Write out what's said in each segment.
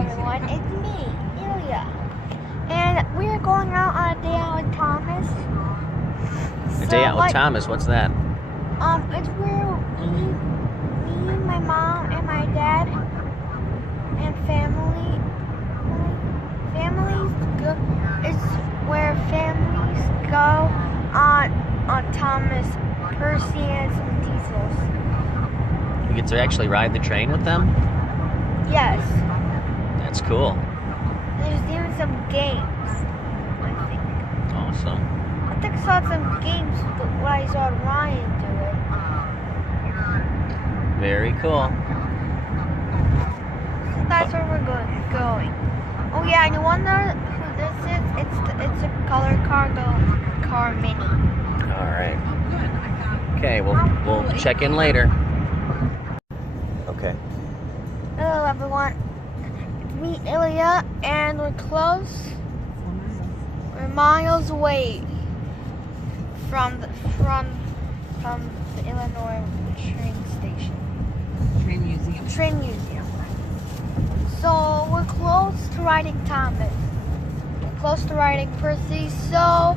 everyone, it's me, Ilya. And we're going out on a day out with Thomas. A day out with Thomas, what's that? It's where me, my mom, and my dad, and families go. It's where families go on Thomas, Percy, and some diesels. You get to actually ride the train with them? Yes. That's cool. There's even some games, I think. Awesome. I think I saw some games when I saw Ryan do it. Very cool. So that's where we're going. Oh yeah, and you wonder who this is? It's a color car mini. All right. Okay, we'll check in later. Okay. Hello everyone. It's me, Ilya, and we're close. We're miles away from the Illinois train station. Train museum. So we're close to riding Thomas. We're close to riding Percy. So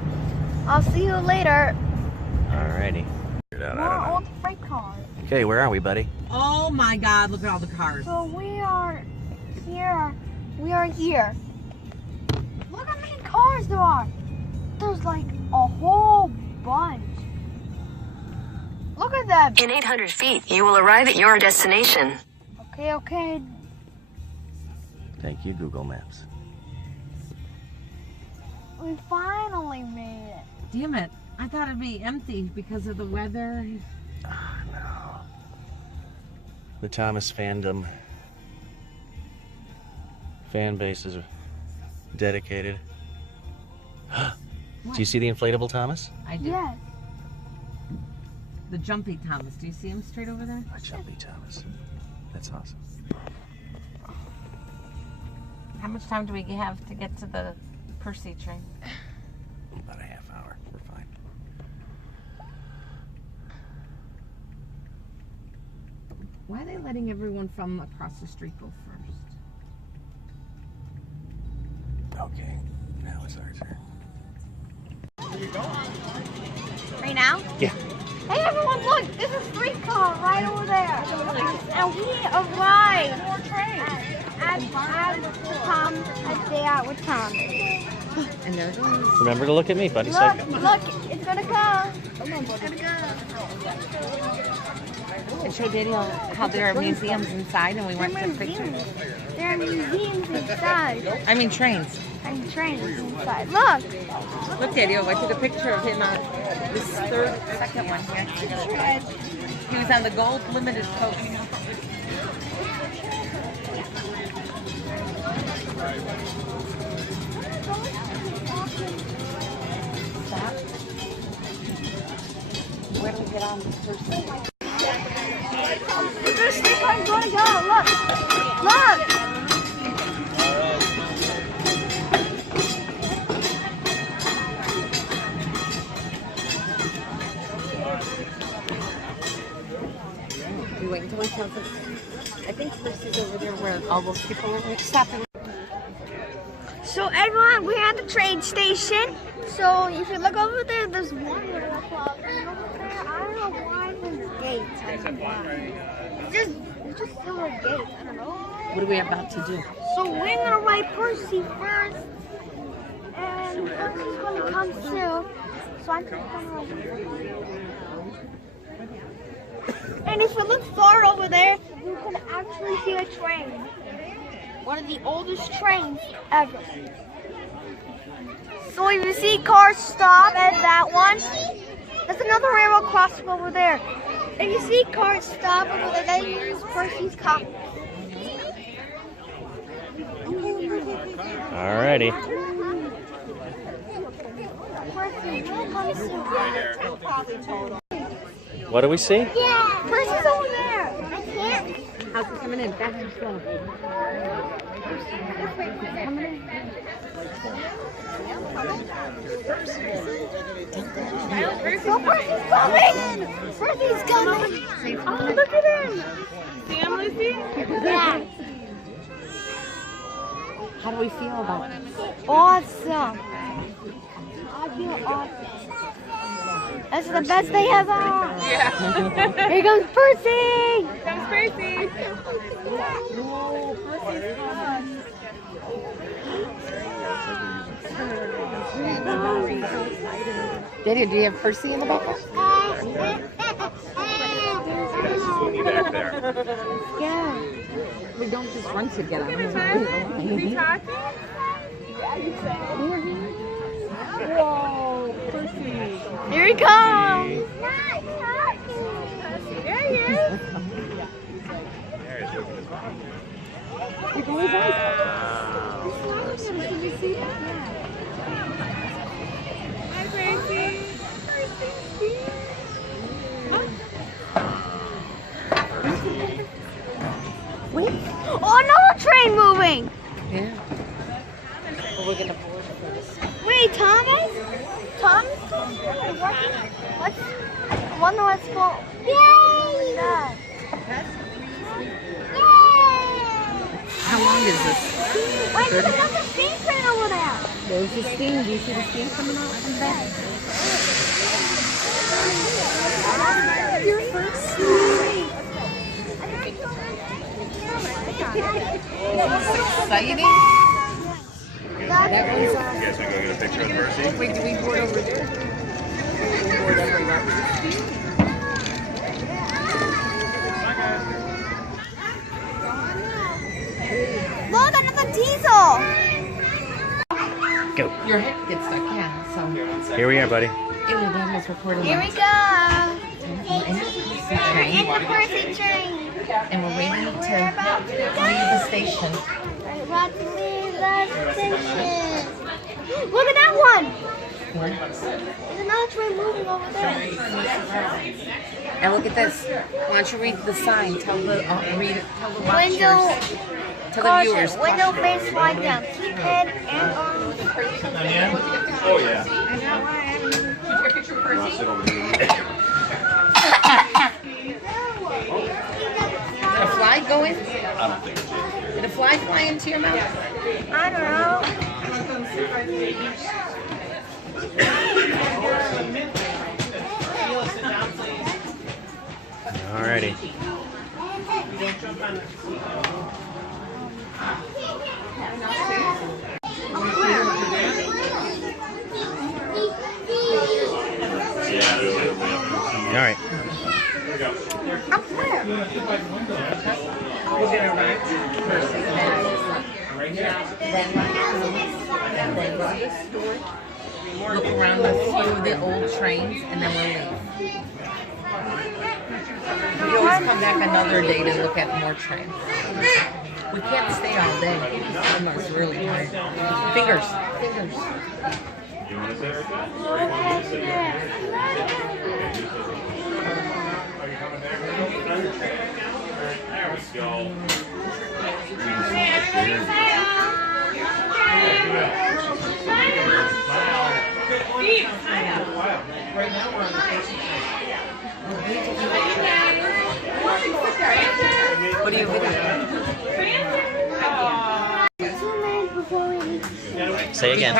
I'll see you later. Alrighty. More old freight cars. Okay, where are we, buddy? Oh my God! Look at all the cars. So we are here. Look how many cars there are. There's like a whole bunch. Look at them. In 800 feet, you will arrive at your destination. Okay. Thank you, Google Maps. We finally made it. Damn it! I thought it'd be empty because of the weather. Oh, no. The Thomas fandom fan base is dedicated. Do you see the inflatable Thomas? I do. Yes. The jumpy Thomas. Do you see him straight over there? A jumpy Thomas. That's awesome. How much time do we have to get to the Percy train? About a half hour. We're fine. Why are they letting everyone from across the street go first? Okay, now it's our turn. Right now? Yeah. Hey everyone, look! There's a streetcar right over there. And we arrived at Day Out with Tom. And there it is. Remember to look at me, buddy. Look, it's gonna go. It's gonna go. And show Daddy how there are museums inside, and we went to pictures. There are museums inside. I mean trains. And trains inside. Look! Look, Daddy, I took a picture of him on this second one here. He was on the gold limited coach. Stop. Where do we get on this person? This streetcar's gonna go. Look! Look! We wait until he tells us. I think this is over there where all those people are stopping. So everyone, we're at the train station. So if you look over there, there's one little club. And over there, I don't know why there's gates. I don't know why. It's just silver gates. I don't know. What are we about to do? So we're gonna ride Percy first. And Percy's gonna come soon. So I'm just gonna ride. And if you look far over there, you can actually see a train. One of the oldest trains ever. So if you see cars stop at that one, there's another railroad crossing over there. If you see cars stop over there, that means Percy's coming. Alrighty. Percy will come soon. What do we see? Yeah, Percy's over there. I can't. How's it coming in? Fast or slow? Coming in. So Percy's coming! Percy's coming! Oh, look at him! See him, Lucy? Yeah. How do we feel about it? Awesome. I feel awesome. That's the best day ever. Yeah. Here comes Percy. Comes Percy. Daddy, do you have Percy in the back? Back there. Yeah. We don't just run to get him. Whoa, Percy. Here he comes. There he is. Look at his eyes. Did you see that? Hi, Percy. Wait. Oh, another train moving. Yeah. Well, we're gonna board first. Wait, Thomas? Thomas? What's? I wonder what's for. Yay! That? How long is this? Wait, there's another steam train over there. There's the steam. Do you see the steam coming out from that? Your first Exciting. That one's You guys want to go get a picture of Percy? Wait, do we board over there? We board over there. Look, another diesel. Go. Your head gets stuck, yeah. So, Here we are, buddy. Dad was recording Here we that. go. And In the Percy train. and we're waiting to We're about to leave go. the station. We're about to leave the station. Look at that one. There's another train moving over there. And look at this. Why don't you read the sign? Tell the read it. Tell the Window, watchers. Tell the caution, viewers. window face slide down. Keep head and arms. Oh, yeah. Did a fly go in? I don't think it's Did a fly fly into your mouth? I don't know. Alrighty. Alright. Up where? We're gonna ride Percy then go to the store, look around a few of the old trains, and then we'll leave. We always come back another day to look at more trains. We can't stay all day. It's really hard. Fingers. What do you do? 2 minutes before we leave. Say again.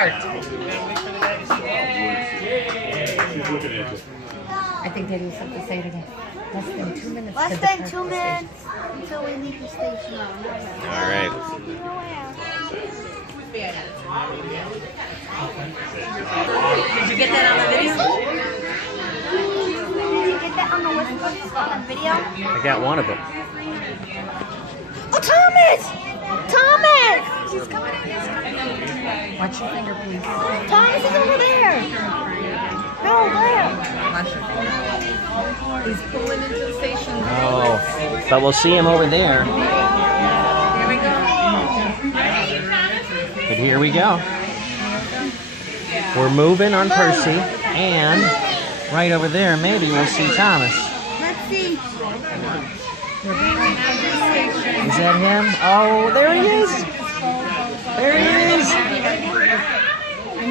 I think Daddy was something to say it again. Less than 2 minutes. Less to than depart 2 the minutes until we leave the station. Alright. Did you get that on the video? Did you get that on the video? I got one of them. Oh, Thomas! Thomas! She's coming in. Watch your finger, please. Thomas is over there. No, there. Watch your finger. He's pulling into the station. Oh, but we'll see him over there. Here we go. But here we go. We're moving on Percy, and right over there, maybe we'll see Thomas. Let's see. Is that him? Oh, there he is. There he is.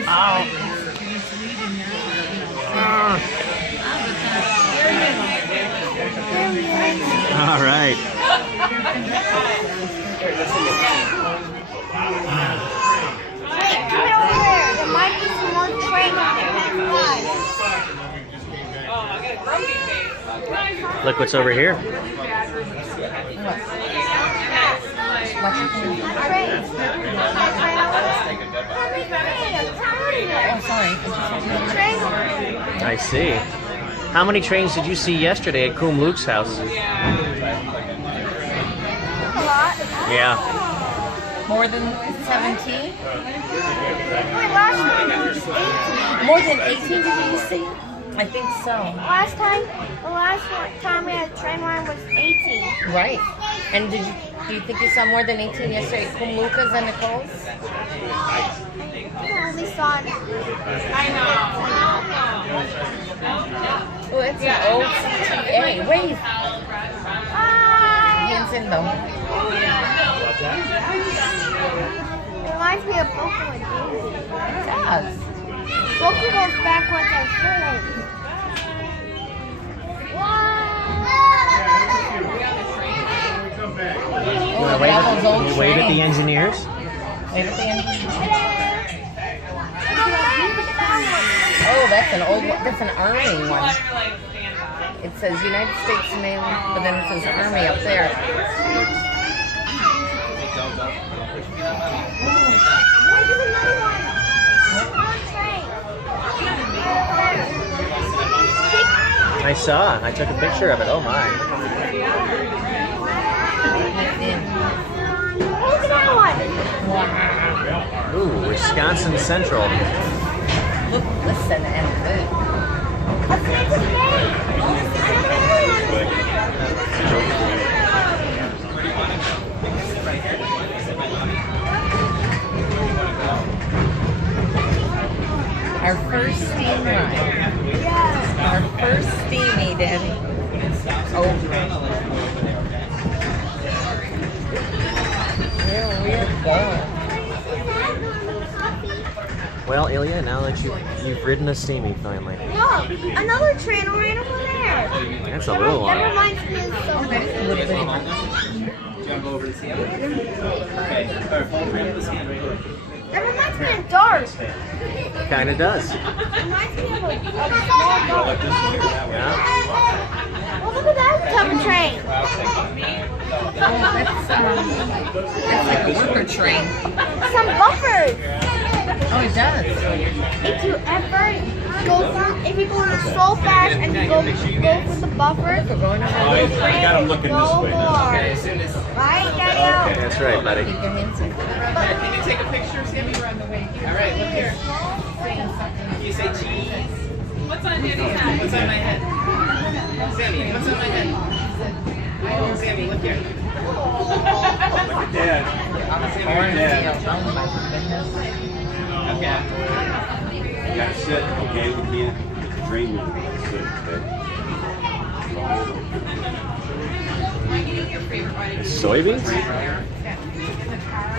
Oh. All right. Look what's over here. Train. Oh, sorry. Train. I see. How many trains did you see yesterday at Coom Luke's house? A lot. Yeah. More than 17? Wait, last More than 18 did you see? I think so. the last time we had a train line was 18. Right. And do you think you saw more than 18 yesterday at Coom Luca's and Nicole's? I only saw it. Oh, it's an old CTA. Wait. Enciendo. It reminds me of Boku and Daisy. It does. Boku goes backwards and forwards. Oh, look at all those old You wave at the trains. engineers. Wait at the end. Oh, that's an old one. That's an Army one. It says United States Navy, but then it says Army up there. Wait, there's another one. On train. I saw. I took a picture of it. Oh my. Look at that one. Wow. Ooh, Wisconsin Central. Look, listen, and look. Our first steam ride. Yeah. Our first steamy, Daddy. Over. Where we're going. Well, Ilya, now that you've ridden a steamy finally. Look, another train right over there. That's a little That one. reminds me of something. Little bitty one. That reminds me of Dart. Kinda does. It reminds me of a small Dart. Yeah. Well, look at that type of train. That's like a worker train. Some buffers. Oh, it does. If you ever go so fast and you go with the buffers, We're going over the train gotta is look in no this way now. more. Right, Daddy? That's right, buddy. Keep your hands in. Can you take a picture, Sammy? We're on the way. All right, look here. Can you say cheese? What's on Danny's head? What's on my head? Sammy, what's on my head? Sammy, look here. Look at Dad. Sammy, look at Dad. Oh my goodness. Okay. You gotta sit, okay? We can't train you. Sit, Soybeans? Look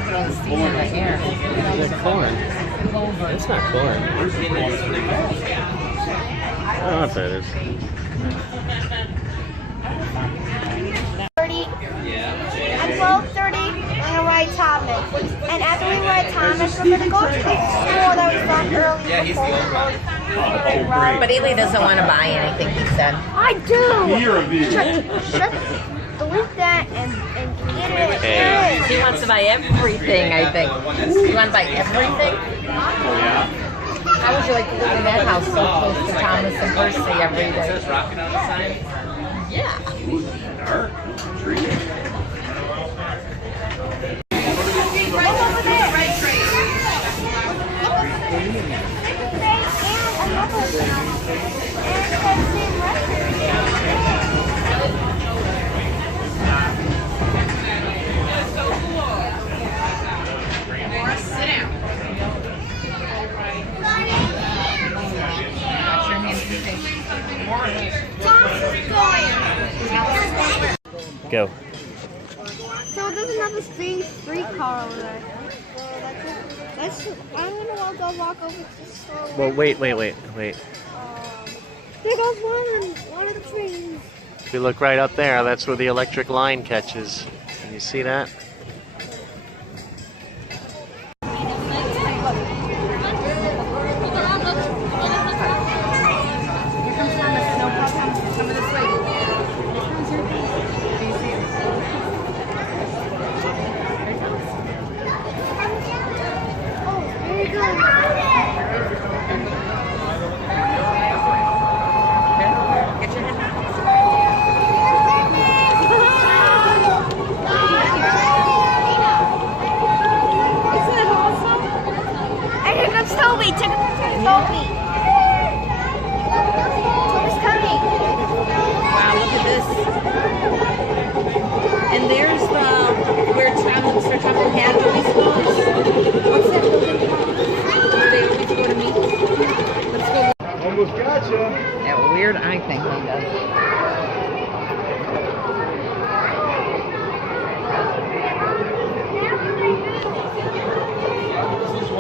at all the steam in the air. They're corn. It's not corn. I don't know what that is. 30. At 12:30, we're gonna ride Thomas. And after we ride Thomas, we're gonna go to the store that we found earlier before we go and ride. But Ely doesn't want to buy anything, he said. I do! You're a vegan. Shut delete that and get it. Hey. He wants to buy everything, I think. You want to buy everything? How would you like to live in that house so close to Thomas and Percy every day? Yeah. Dark. Tree. Look over there. Look over there. And another one. And that same Go. So there's another streetcar over there. So that's it. I'm gonna go walk over to the store. Well, wait. There goes one of the trees. If you look right up there, that's where the electric line catches. Can you see that?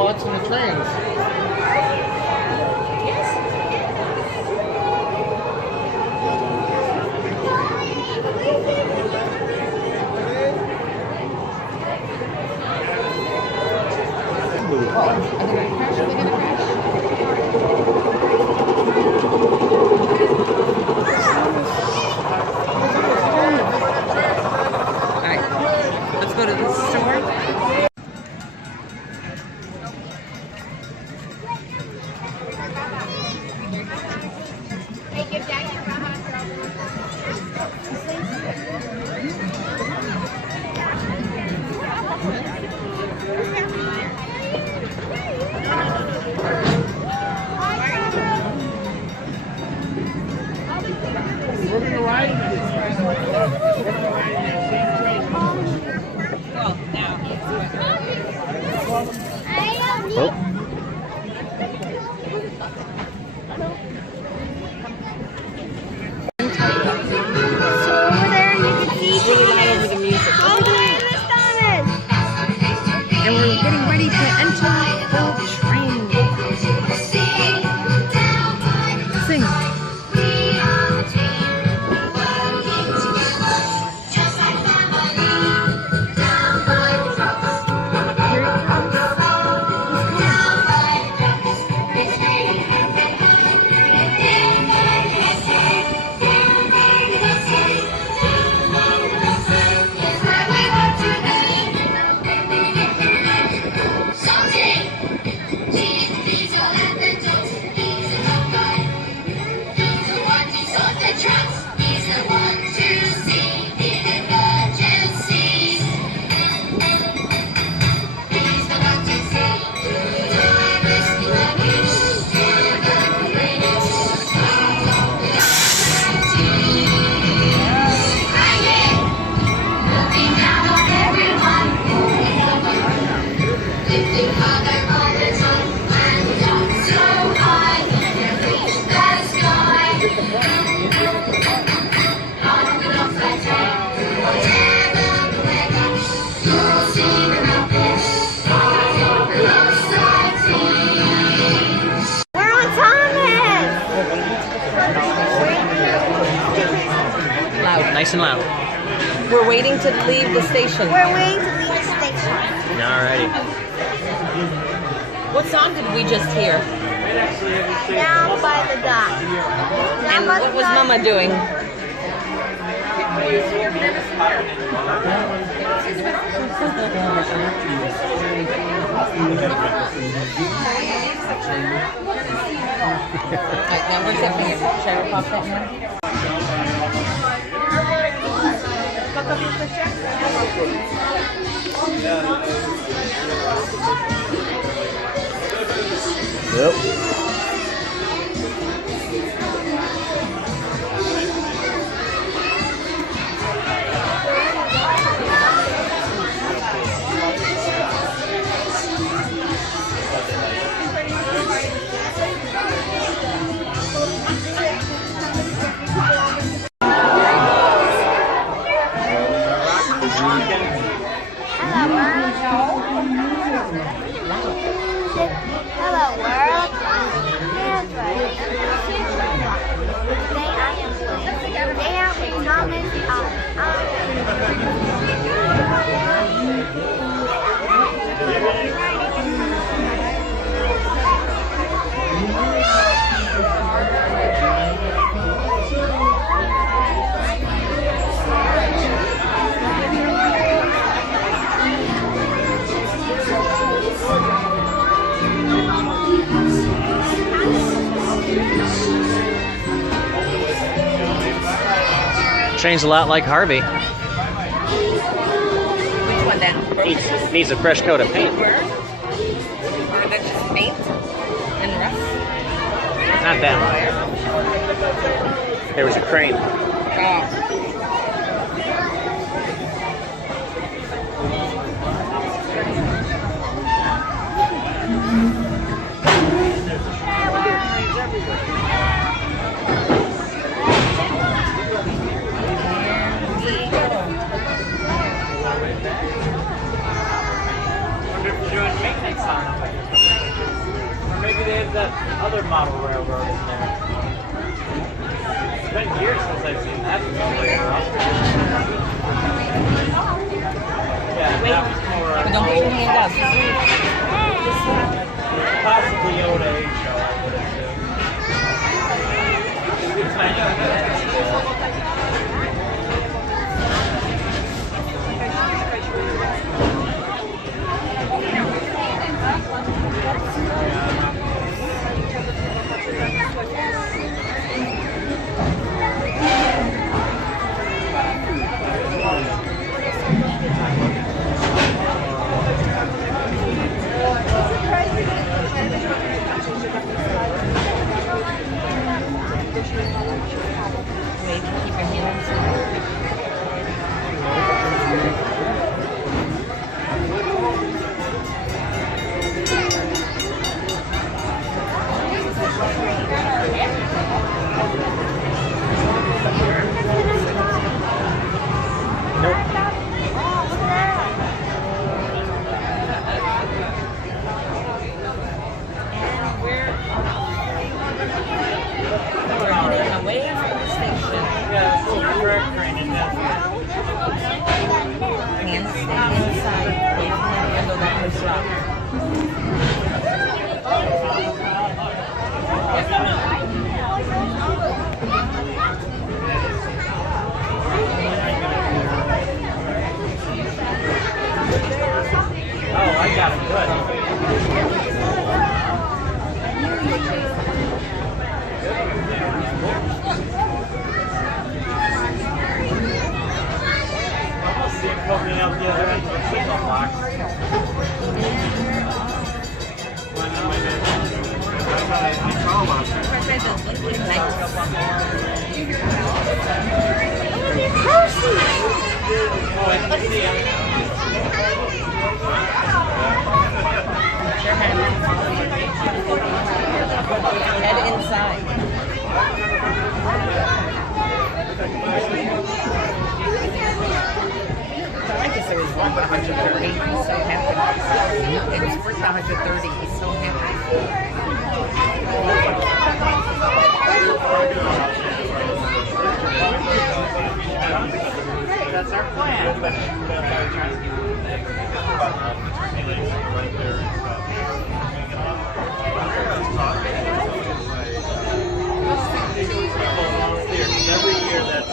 watching the trains. Alright, let's go to the store. So over there you can see Over the music. all the way to Thomas. And we're getting ready to enter the train. Sing. We're on Thomas. Loud. Nice and loud. We're waiting to leave the station. We're waiting to leave the station. Alrighty. What song did we just hear? Down by the dock. And what was Mama doing? Alright, now where's that finger? Should I pop that now? Yep. Hello world. That's right. Today I'm with Thomas. Train's a lot like Harvey. Which one then? Needs a fresh coat of paint. Or that's just paint and rust? Not that one. There was a crane. Oh. Doing maintenance on them. that other model railroad in there. It's been years since I've seen that railroad. Yeah, that was more. Don't put your hand up. Possibly Yoda age show, I would assume. Tiny. Wait, keep your hands up. Hands stay inside. Wait for that handle that first rock. Oh, I got it good. Almost see it coming out the other end of the signal box. Head inside. I guess there was one 130. He's so happy. It was worth 130. He's so happy. That's our plan. Every year that's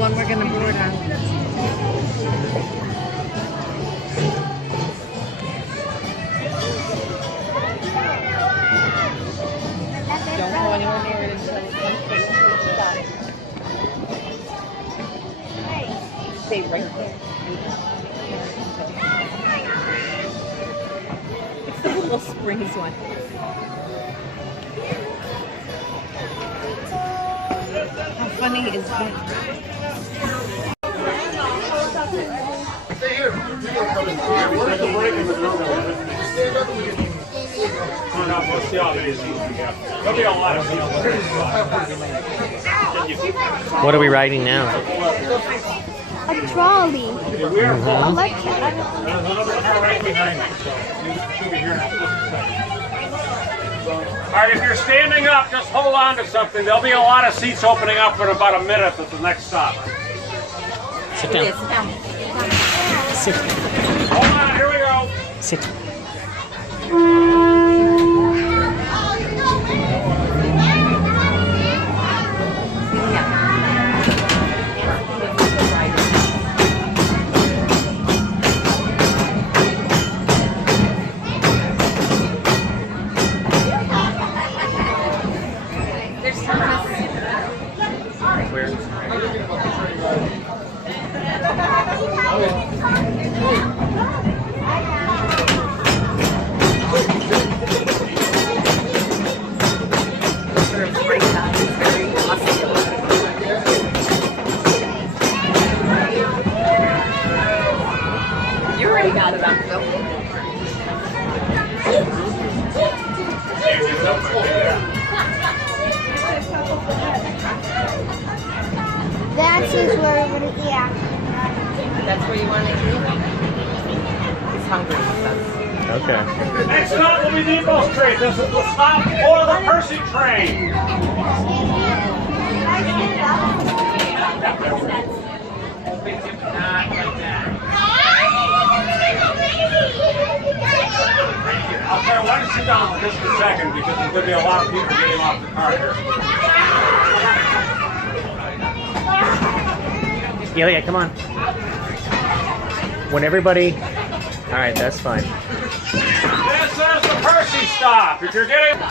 One we're going to board on. Don't go anywhere near it until it comes. Stay right there. It's the little springs one. How funny is that? What are we riding now? A trolley. Electric. Alright, if you're standing up, just hold on to something. There'll be a lot of seats opening up in about a minute at the next stop. Sit down. Sit. Hold on, here we go. Sit. You already got it up, Phil. That's where we're gonna eat. That's where you want to eat? hungry, he says. Okay. Next stop will be Depot Street. This is the stop for the Percy train. Okay, why don't you sit down for just a second because there's going to be a lot of people getting off the car here. Ilya, come on. When everybody... All right, that's fine. This is the Percy stop. If you're getting...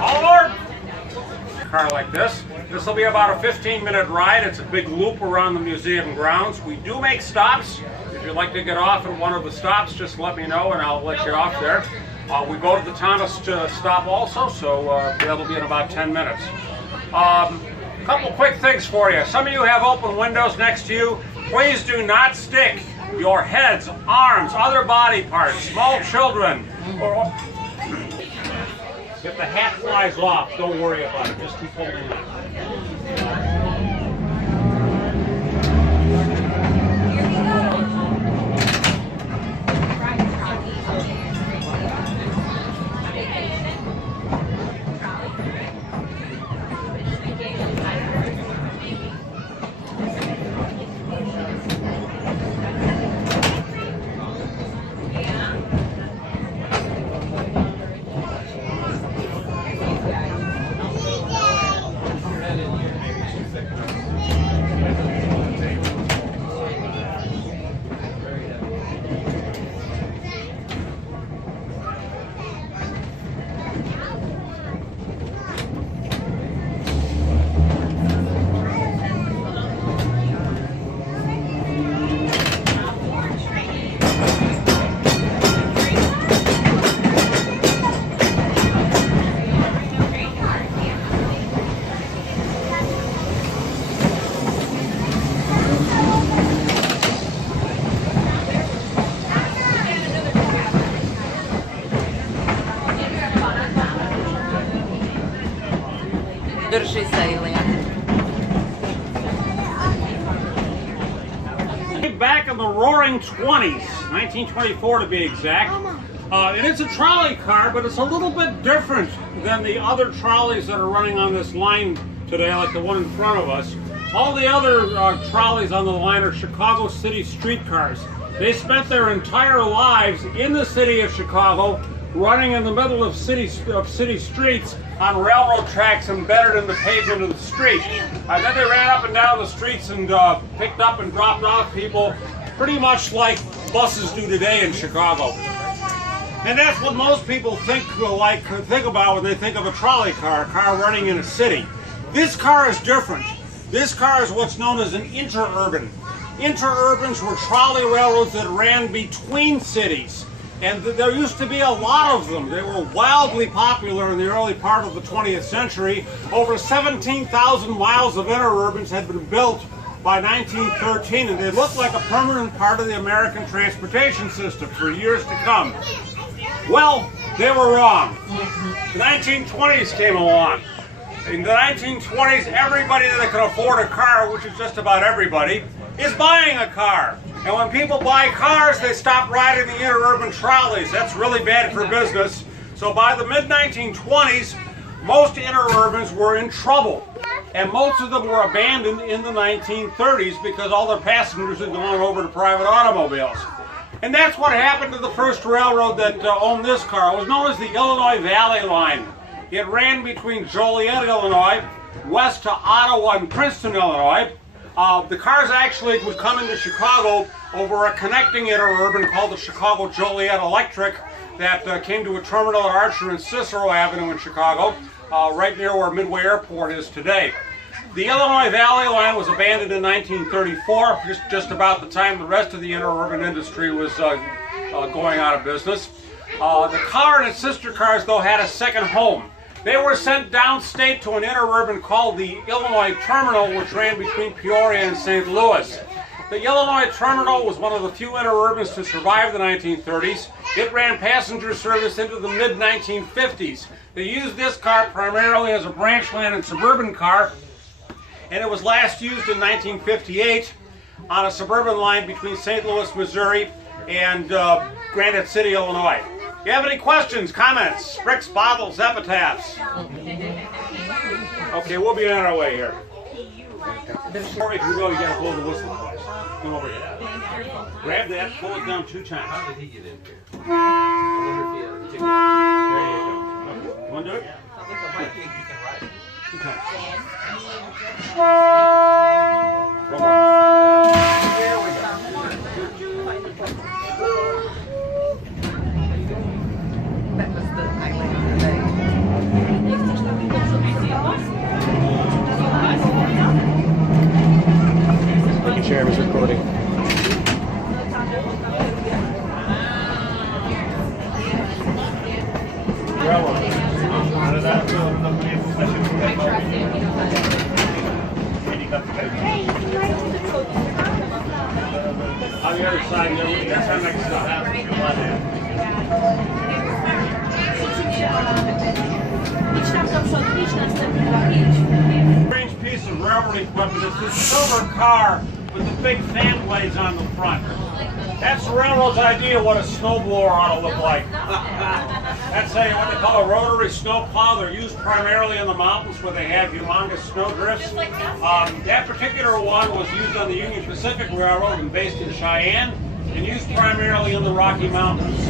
All aboard! Car like this. This will be about a 15-minute ride. It's a big loop around the museum grounds. We do make stops. If you'd like to get off at one of the stops, just let me know and I'll let you off there. We go to the Thomas stop also, so that'll be in about 10 minutes. Couple quick things for you. Some of you have open windows next to you. Please do not stick your heads, arms, other body parts, small children. If the hat flies off, don't worry about it. Just keep holding on. Drži se, Ilija. Back in the roaring 20s, 1924 to be exact. It is a trolley car, but it's a little bit different than the other trolleys that are running on this line today, like the one in front of us. All the other trolleys on the line are Chicago City streetcars. They spent their entire lives in the city of Chicago, running in the middle of city streets on railroad tracks embedded in the pavement of the street. Then they ran up and down the streets and picked up and dropped off people, pretty much like buses do today in Chicago. And that's what most people think about when they think of a trolley car, a car running in a city. This car is different. This car is what's known as an interurban. Interurbans were trolley railroads that ran between cities. And there used to be a lot of them. They were wildly popular in the early part of the 20th century. Over 17,000 miles of interurbans had been built by 1913, and they looked like a permanent part of the American transportation system for years to come. Well, they were wrong. The 1920s came along. In the 1920s, everybody that could afford a car, which is just about everybody, is buying a car. And when people buy cars, they stop riding the interurban trolleys. That's really bad for business. So by the mid-1920s, most interurbans were in trouble. And most of them were abandoned in the 1930s because all their passengers had gone over to private automobiles. And that's what happened to the first railroad that owned this car. It was known as the Illinois Valley Line. It ran between Joliet, Illinois, west to Ottawa and Princeton, Illinois. The cars actually would come into Chicago over a connecting interurban called the Chicago Joliet Electric that came to a terminal at Archer and Cicero Avenue in Chicago, right near where Midway Airport is today. The Illinois Valley Line was abandoned in 1934, just about the time the rest of the interurban industry was going out of business. The car and its sister cars, though, had a second home. They were sent downstate to an interurban called the Illinois Terminal, which ran between Peoria and St. Louis. The Illinois Terminal was one of the few interurbans to survive the 1930s. It ran passenger service into the mid-1950s. They used this car primarily as a branch line and suburban car, and it was last used in 1958 on a suburban line between St. Louis, Missouri and Granite City, Illinois. You have any questions, comments, bricks, bottles, epitaphs? Okay, we'll be on our way here. Before we can go, you gotta blow the whistle twice. Come over here. Grab that, pull it down 2 times. How did he get in here? I wonder if he There you go. You wanna do it? I think the mic thinks you can ride it. 2 times. One more. That was the highlight of the day. Making sure I was recording. On the other side, that's our next stop. Strange piece of railroad equipment is this silver car with the big fan blades on the front. That's the railroad's idea of what a snowblower ought to look like. That's what they call a rotary snowplow. They're used primarily in the mountains where they have humongous snow drifts. That particular one was used on the Union Pacific Railroad and based in Cheyenne and used primarily in the Rocky Mountains.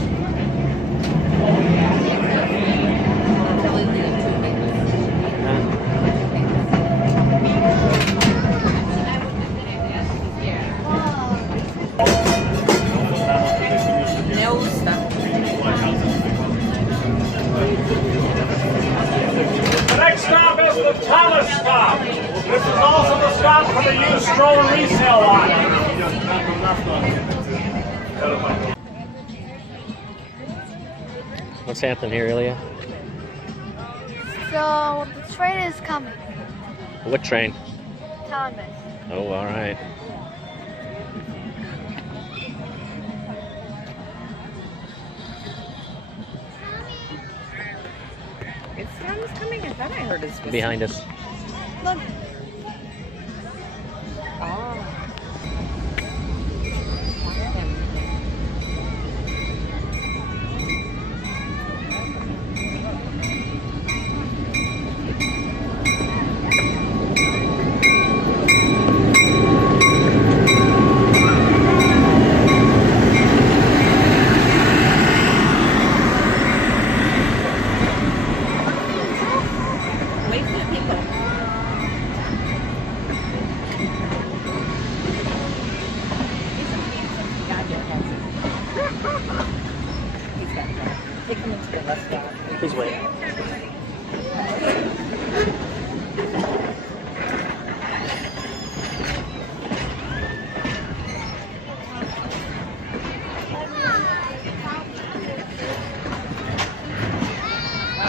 The next stop is the Thomas stop. This is also the stop for the used stroller resale lot. What's happening here, Ilya? So the train is coming. What train? Thomas. Oh, all right. It's Thomas coming. I thought I heard his whistle. Behind us. Look. Oh. Wait for the people. Take him into the bus stop. Please wait.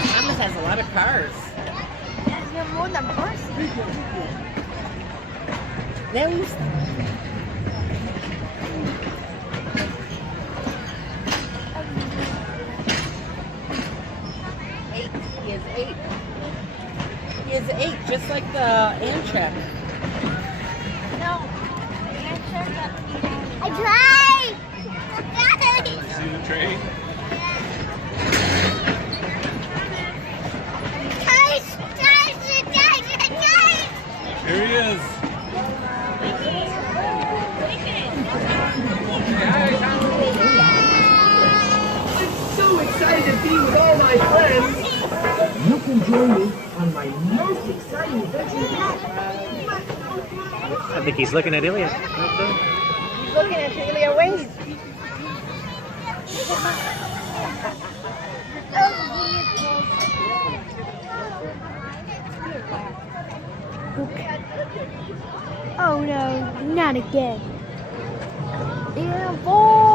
Thomas has a lot of cars. You're more than person. There's eight. He has 8. He has 8, just like the Amtrak. No. I tried. See the train? Here he is. I'm so excited to be with all my friends. You can join me on my most exciting adventure yet. I think he's looking at Ilya. He's looking at Julia Wade. Oh no, not again. Yeah, boy.